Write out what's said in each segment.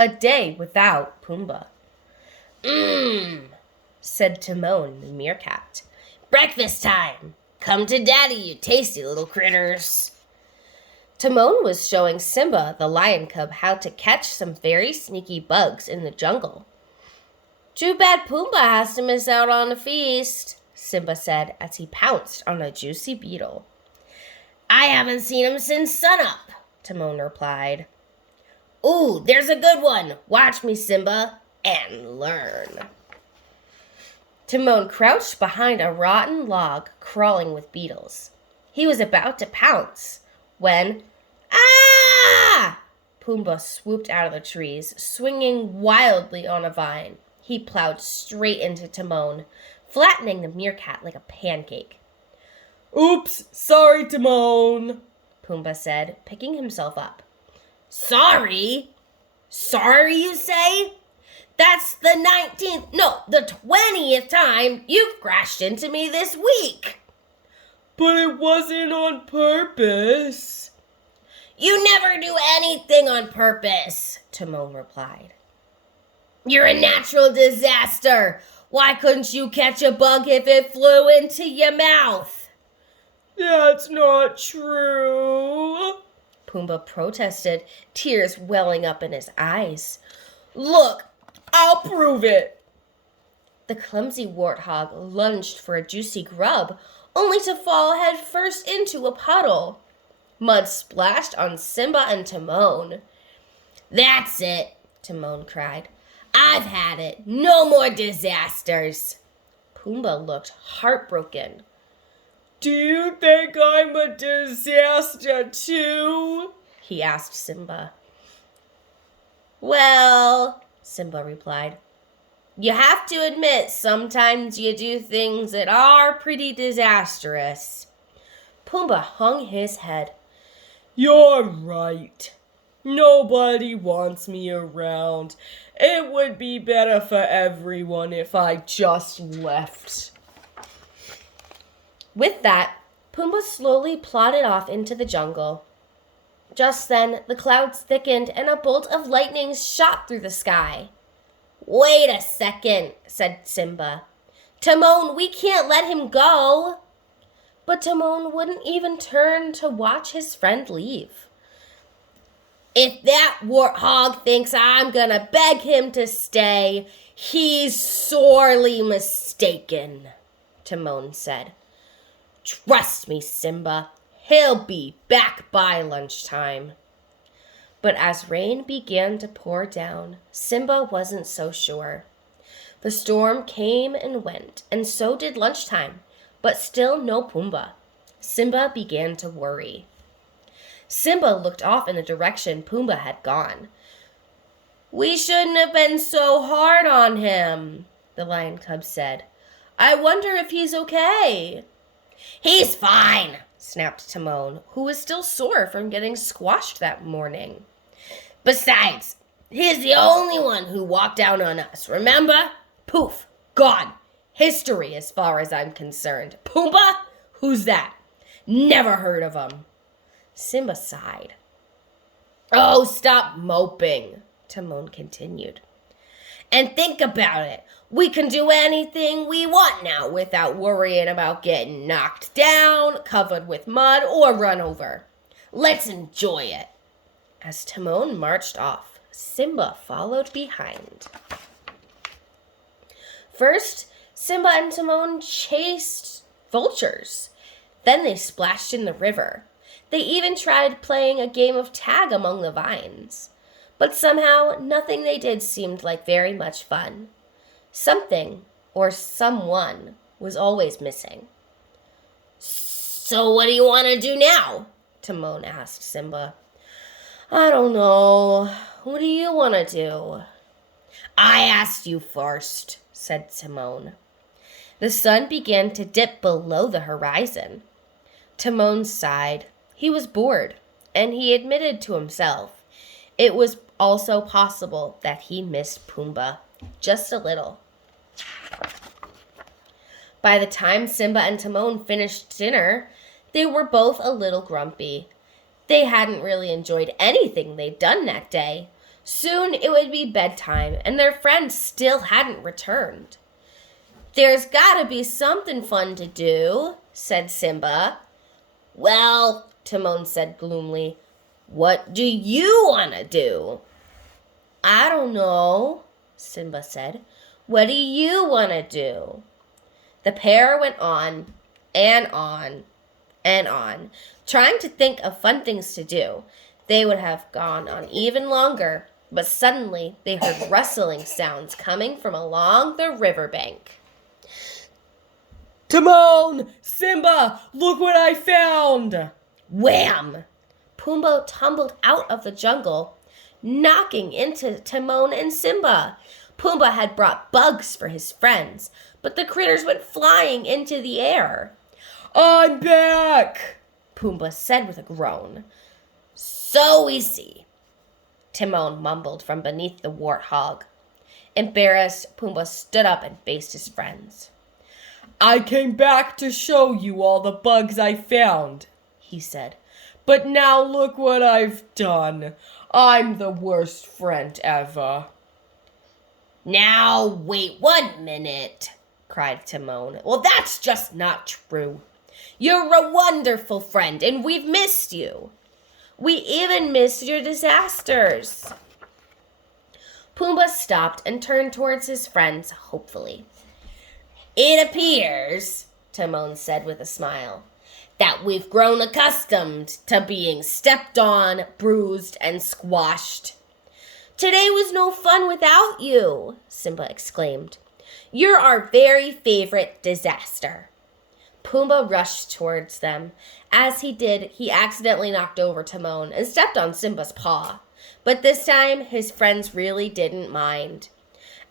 A day without Pumbaa. Said Timon the meerkat. Breakfast time! Come to Daddy, you tasty little critters. Timon was showing Simba, the lion cub, how to catch some very sneaky bugs in the jungle. Too bad Pumbaa has to miss out on the feast, Simba said as he pounced on a juicy beetle. I haven't seen him since sunup, Timon replied. Ooh, there's a good one. Watch me, Simba, and learn. Timon crouched behind a rotten log crawling with beetles. He was about to pounce when, Pumbaa swooped out of the trees, swinging wildly on a vine. He plowed straight into Timon, flattening the meerkat like a pancake. Oops, sorry, Timon, Pumbaa said, picking himself up. Sorry? Sorry, you say? That's the 20th time you've crashed into me this week. But it wasn't on purpose. You never do anything on purpose, Timon replied. You're a natural disaster. Why couldn't you catch a bug if it flew into your mouth? That's not true, Pumbaa protested, tears welling up in his eyes. Look, I'll prove it. The clumsy warthog lunged for a juicy grub, only to fall headfirst into a puddle. Mud splashed on Simba and Timon. That's it, Timon cried. I've had it. No more disasters. Pumbaa looked heartbroken. Do you think I'm a disaster too? He asked Simba. Well, Simba replied, you have to admit sometimes you do things that are pretty disastrous. Pumbaa hung his head. You're right. Nobody wants me around. It would be better for everyone if I just left. With that, Pumbaa slowly plodded off into the jungle. Just then, the clouds thickened and a bolt of lightning shot through the sky. Wait a second, said Simba. Timon, we can't let him go. But Timon wouldn't even turn to watch his friend leave. If that warthog thinks I'm gonna beg him to stay, he's sorely mistaken, Timon said. Trust me, Simba, he'll be back by lunchtime. But as rain began to pour down, Simba wasn't so sure. The storm came and went, and so did lunchtime, but still no Pumbaa. Simba began to worry. Simba looked off in the direction Pumbaa had gone. We shouldn't have been so hard on him, the lion cub said. I wonder if he's okay. He's fine, snapped Timon, who was still sore from getting squashed that morning. Besides, he's the only one who walked down on us, remember? Poof, gone. History as far as I'm concerned. Pumbaa? Who's that? Never heard of him. Simba sighed. Oh, stop moping, Timon continued. And think about it. We can do anything we want now without worrying about getting knocked down, covered with mud, or run over. Let's enjoy it. As Timon marched off, Simba followed behind. First, Simba and Timon chased vultures. Then they splashed in the river. They even tried playing a game of tag among the vines. But somehow, nothing they did seemed like very much fun. Something, or someone, was always missing. So what do you want to do now? Timon asked Simba. I don't know. What do you want to do? I asked you first, said Timon. The sun began to dip below the horizon. Timon sighed. He was bored, and he admitted to himself it was also possible that he missed Pumbaa, just a little. By the time Simba and Timon finished dinner, they were both a little grumpy. They hadn't really enjoyed anything they'd done that day, Soon it would be bedtime, and their friends still hadn't returned. There's gotta be something fun to do, said Simba. Well, Timon said gloomily, what do you want to do? I don't know, Simba said. What do you want to do? The pair went on and on and on, trying to think of fun things to do. They would have gone on even longer, but suddenly they heard rustling sounds coming from along the riverbank. Timon! Simba! Look what I found! Wham! Pumbaa tumbled out of the jungle, knocking into Timon and Simba. Pumbaa had brought bugs for his friends, but the critters went flying into the air. I'm back! Pumbaa said with a groan. So easy, Timon mumbled from beneath the warthog. Embarrassed, Pumbaa stood up and faced his friends. I came back to show you all the bugs I found, he said. But now look what I've done. I'm the worst friend ever. Now, wait 1 minute, cried Timon. Well, that's just not true. You're a wonderful friend, and we've missed you. We even missed your disasters. Pumbaa stopped and turned towards his friends hopefully. It appears, Timon said with a smile, that we've grown accustomed to being stepped on, bruised, and squashed. Today was no fun without you, Simba exclaimed. You're our very favorite disaster. Pumbaa rushed towards them. As he did, he accidentally knocked over Timon and stepped on Simba's paw. But this time, his friends really didn't mind.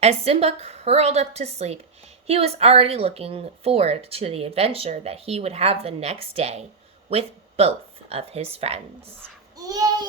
As Simba curled up to sleep, he was already looking forward to the adventure that he would have the next day with both of his friends. Yay!